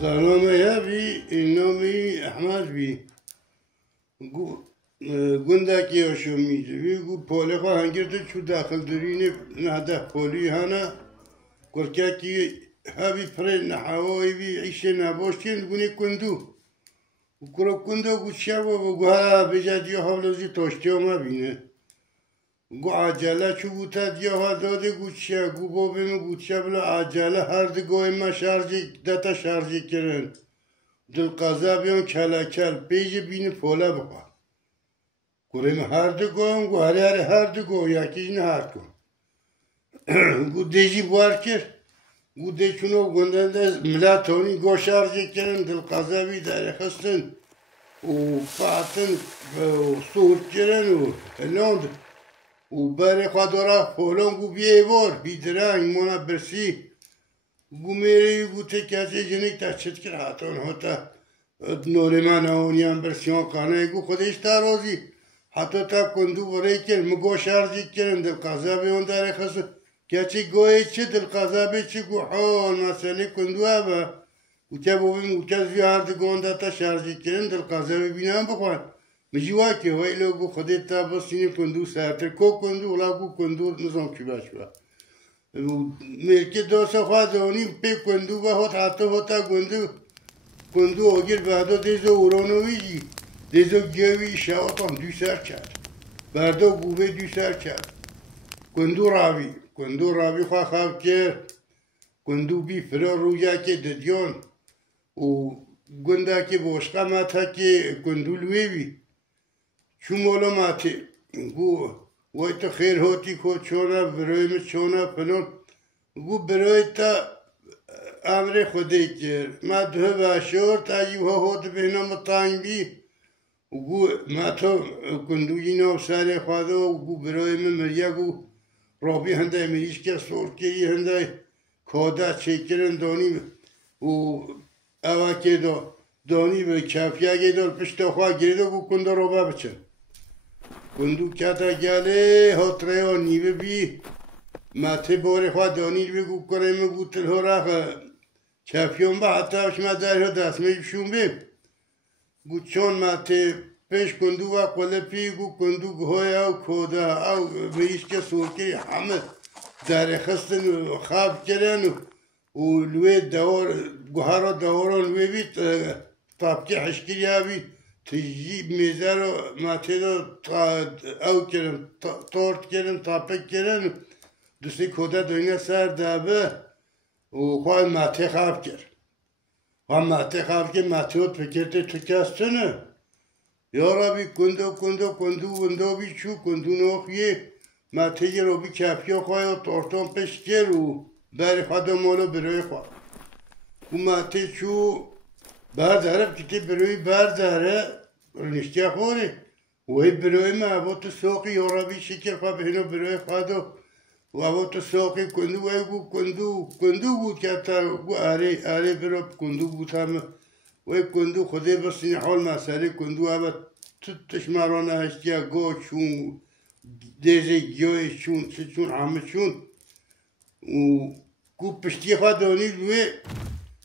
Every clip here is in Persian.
سلامه بی نامی احمد بی گنده که آشو میده بی گو پاله خواه هنگرده چو داخل درینه نهده پالی هانا کرکه که هبی پره نحوایی بی عیشه نباشتین گونه کندو کرا کندو گو شبا گو ها بجا دیا حولوزی تاشتی ها مبینه گو عجله چو گوتا دیا ها داده گو چه گو بابیم گو چه بلا عجله هر دگاه ما شارجی دتا شارجی کرن دل قضا بیان کلا کل بیجه بین پوله بخوا کریم هر دگاه گو هر دگاه یکیش نه هر کن گو دیجی بار کر گو دی چونو گندن ده ملاتونی گو شارجی کرن دل قضا بی داره خستن و فاتن سور کرن و هلاند و بره خدارا پولان گو بیوار بیدرنگ مانا برسی گو میری گو ته کسی جنگ تا چت کر هاتون هاتا نورمان آونیان برسیان قانه گو خودش تارازی حتی تا کندو برای کر مگو شارجی کرن دل قضا بیان داره خست کسی گوی چه دل قضا بی چه گو حال مسئله کندو با گو چه بابیم گو چه زیار دگون داتا شارجی کرن دل قضا ببینم بخوان مجیوا که وای لوگو خودت تا بسینی کندو سرتر کو کندو ولا گو کندو نظام کی باشوا مرکه دوستا خواه دانی پی کندو با هات حتی هاتا کندو آگیر بعدا دیزو اورانویجی دیزو گیوی شاوتان دو سر کرد بعدا گوبه دو سر کرد کندو راوی خواه خواه کرد کندو بی فرا رویا که ددیان و گنده که باشقه ماتا که کندو لویوی چو مولا ماتی گو وای تا خیر هاتی که چونه برای من چونه فلان گو برای تا امر خودی کرد ما دو باشور تا یوها هات بهنا مطاین بی گو ما تا کندوی ناو سر خواده گو برای من مریا گو رابی هنده مریش که سور کری هنده کاده چکرن دانی و اوه که دانی به کفیه که دار پشت خواه گریده گو کنده رابه بچن کندو کتا گله هاتره ها نیوه بی ماته باره خواه دانیر بگو کنه مگو تلها رخ کفیان با حتی اشما درها دستمه بشون بیم گو چون ماته پیش کندو و قلپی گو کندو گوهای او کوده او بریش که سورکری همه در خستن و خواب کرن و لوی دور گوهارا دوران لوی بید تابکی حشکری ها بید تجیب میزه رو ماته رو او کرن تورت کرن تاپک کرن دوستی کوده دوینه سر دابه و خواه ماته خواب کرد و ماته خواب کرد ماته رو فکرته تو کستنه یا رابی کندو وندو بی چو کندو نوخیه ماته یه رو بی کفیا خواه و تورتان پش کرد و بری خواه مالو بروی خواه و ماته چو برداره بکتی بروی برداره رنشتی خوره وی بروی ما با تو سوقی یا رابی شکر خواه بهنو بروی خواه دو و با تو سوقی کندو وی گو کندو بود که تا گو آره برو کندو بود همه وی کندو خوده بسین حال مسئله کندو اما تشمارانه هشتی گو چون دیزه گیوی چون همه چون و گو پشتی خواه دانی لوی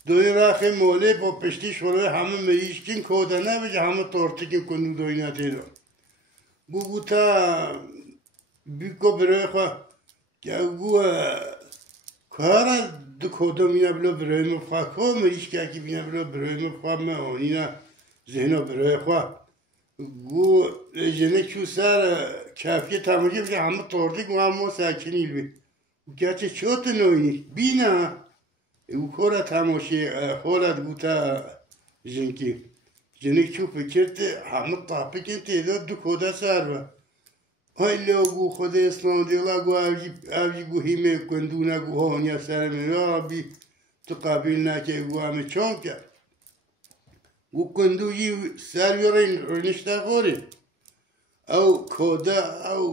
دوی راخه موله با پشتی شروع همه مریش کن کوده نه بجه همه تورتی کن کندو دوی نتیدن گو تا بیکو برای خواه که گو کارا دو کوده مینا بلا برای مفخواه که مریش که اکی بینا بلا برای مفخواه من آنینا ذهنا برای خواه گو جنه چو سر کافیه تماجه بجه همه تورتی گو همه ساکنی لوی گرچه چوت نوینی بینا او کورا تماشی خورد گوتا جنکی جنک چو فکرته همه طاپه کن تیداد دو کوده سر با های لگو خود اسلام دیلا گو اوجی گو هیمه کندونه گو هانیا سرمه رابی تو قبیل نکه گو همه چون کرد گو کندوی سر بیاره رنشته خوره او کوده او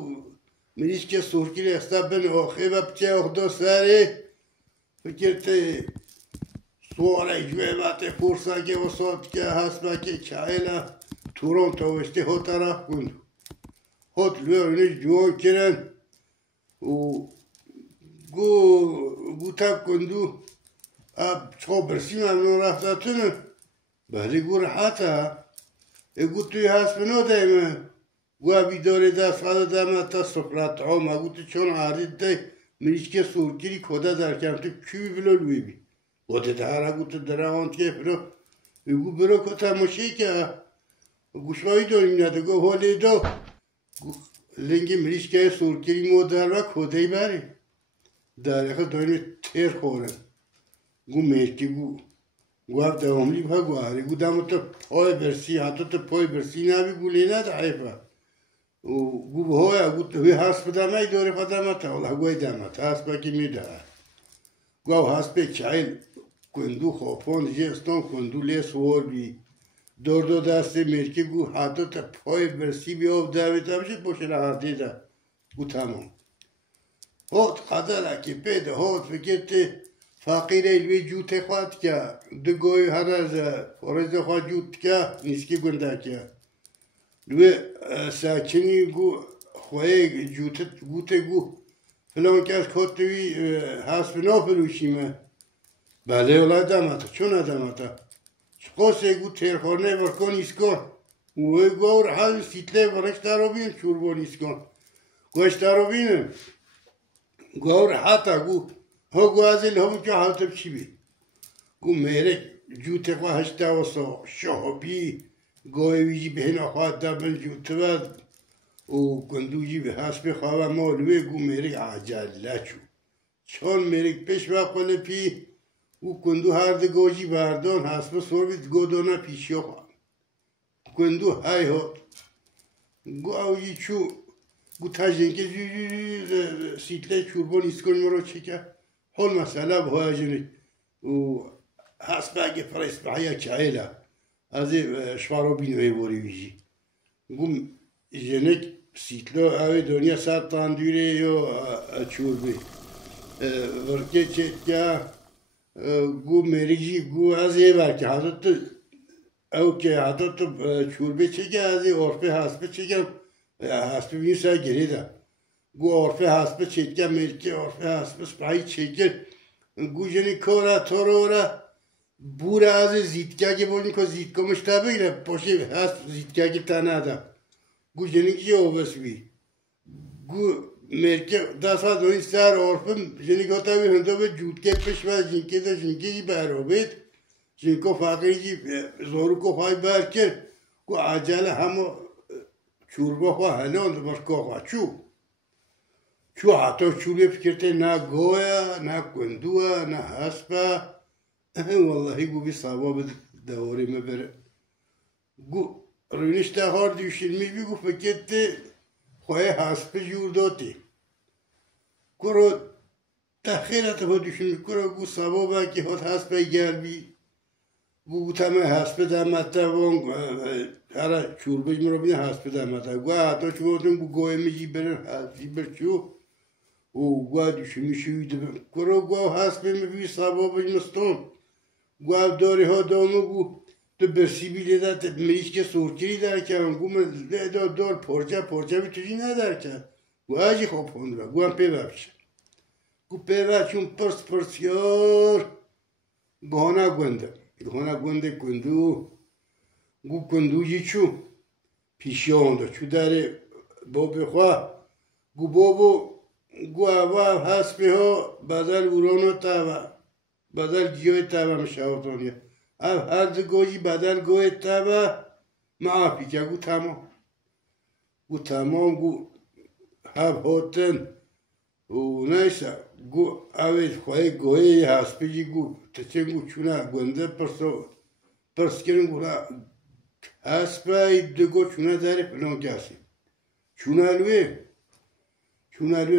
مریش که سورکیل اختا بن آخه و بچه اخدا سره فکرته سواره جوه باته فرسا که وسط که هست با که چایلا توران تاوشته ها طرف کند هات لورنش جوان کرن و گو تا کندو چه برسی ممنون رفتتون بله گو راحته گو توی هست بنو دیمه گو بیداری دست خدا دیمه تا سفرت عامه گو تو چون عرید دی منیش که سورگیری کده در کم تو کیوی بلولوی بی گو تو داره گو تو داره آنت که گو برو که تماشی که گو شایی داریم نده گو حالی دو لنگی مریش که سورگیری مدر و کده بری داره خود داری تیر خورن گو مرکی گو هف دواملی با گو هری گو دمو تا پای برسی حتی تا پای برسی نبی گو لینه دا حیفه گو بهایا گو توی حسب دمه داره خدمه تا ولی گوی دمه تا حسب که میده گو حسب چایل کندو خوابان جستان کندو لی سوار بی دور دو دسته مرکی گو حتی تا پای برسی بی آب دوی تا بشه باشه لحظه ده گو تمام هات قدره که پیده هات فکرته فقیر ایلوی جوته خواهد که دگوی هر از فرزه خواهد جوت که نیسکی گنده که دوی ساکنی گو خواهی جوته گو فلان کس کتوی حسب نافروشیمه بله اولا دمتا چون دمتا چقاسه گو تیرخورنه ورکان ایسکان اوی گو رحل سیتله ورش دارو بین چوربان ایسکان گوش دارو بینم گو رحتا گو ها گو از این همون که حالتم چی بی گو میره جوته خواه هشته و سا شهبی گوی ویجی بهنا خواه دبن جوته بد و گندوجی به حسب خواه مالوه گو میره عجله چو چون میره پیش وقل پی و گندو هر ده گوجی بردان حسب سور بید گو دانا پیشی خواه گندو های ها گو اوجی چو گو تجدین که سیتله چوربان ایسکانی مرا چکه حال مسئله به های جنی و حسب اگه پرست به های چایله از شوارو بینوی بوری ویجی گم جنک سیتلو اوی دنیا سر تاندوری یا چوربی ورکه چکه گو مریجی گو از یه ورکه حضرت او که حضرت چوربی چکه از یه عرفه حسب چکه حسب بین سر گریده گو عرفه حسب چکه مرکه عرفه حسب سپایی چکه گو جنی کارا تارا بوره از زیدگه بولین که زیدگه مشتبه گره پاشه هست زیدگه تنه ده گو جنی که آبس بی گو مرکه دست ها دونی سر عرفم جنی که تاوی هنده به جودگه پیش و جنگه ده جنگه جی برابید جنگه فقری جی زارو که خواهی برکر گو عجله همه چوربا خواه هلان ده برکا خواه چو حتی چوری فکرته نه گویا نه گندوه نه حسبه والله گو بی صواب دواری مبره گو روینشته هار دیوشیلمی بی گو فکرته خواهی حسب جور داتی کرو تخیرت ها دیوشیلمی کرو گو صوابه که هات حسب گر بی گو تمه حسب دمته وان هر چوربج مرا بینه حسب دمته گو حتی چو گوتن گو گوه میجی برن حسبی برچو و گو دیوشیلمی شویده بین کرو گو حسب مبی صوابج مستون گو او داری ها دامو گو تو برسی بیلی ده مریش که سورکری در کن گو من دار پرچه بیتوزی ندار کن گو اجی خواب خوند گو هم پیوه بشه گو پیوه چون پرسیار گهانا گنده کندو گو کندوجی چو پیشی آنده چو داره بابی خواه گو بابو گو اول حسبی ها بدل اورانا تاوه بدل گیاه تاوه مشاوتانیه او هر گویی بدل گوی تاوه معافی که گو تمام گو هب هاتن و نیسه گو اوید خواهی گوی حسبی جی گو تچه گو چونه گنده پرس کرن گو حسبی دگو چونه داری پلان کسی چونه الوی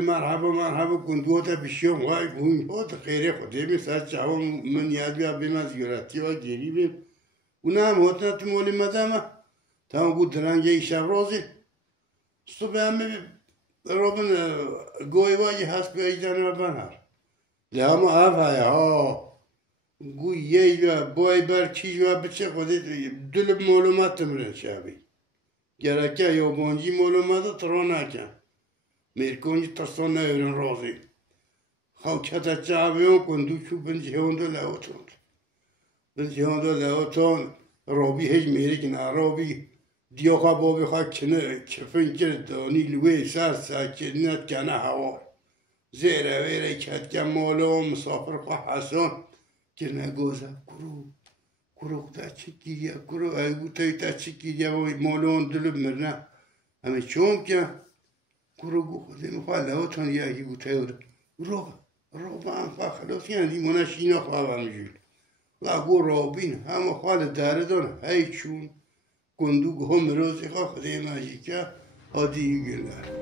مرحبا گندوه تا بشیم وای گوین ها تا خیره خوده بیم سر چهوان من یاد بیا بیم از یورتی و گیری بیم اونا هم هاتنا تو مولی مدامه تا هم گو درنگه ای شب رازی صبح همه رابن گوی واجی هست به ایجانه و بنار لحما اف های ها گو یه بای بر چیز و بچه خوده دل معلومات تمرین شبی گرکه یا بانجی معلومات ترا نکن میرکونی ترسان نیارن رازی خاکت جعبه کندو چو بنجهان دو لوتون بنجهان دو لوتون رابی هج میره که رابی دیاقا بابی خواه کنه کفن کرد دانی لوی سر ساکنت کنه هوا زیره ویره کت کن مالا مسافر خواه حسان که نگوزه کرو تا چکیه کرو ایگو تای تا چکیه وای مالان دلو مرنه همه چون که کرو گو خوده میخواه لوتون یکی گو تای رابا هم خواه خلاص یعنی دیمونه شینا خواه همجور لگو رابین همه خال دردان هی چون گندوگ هم روزی خواه خده مجیکه آدی گلر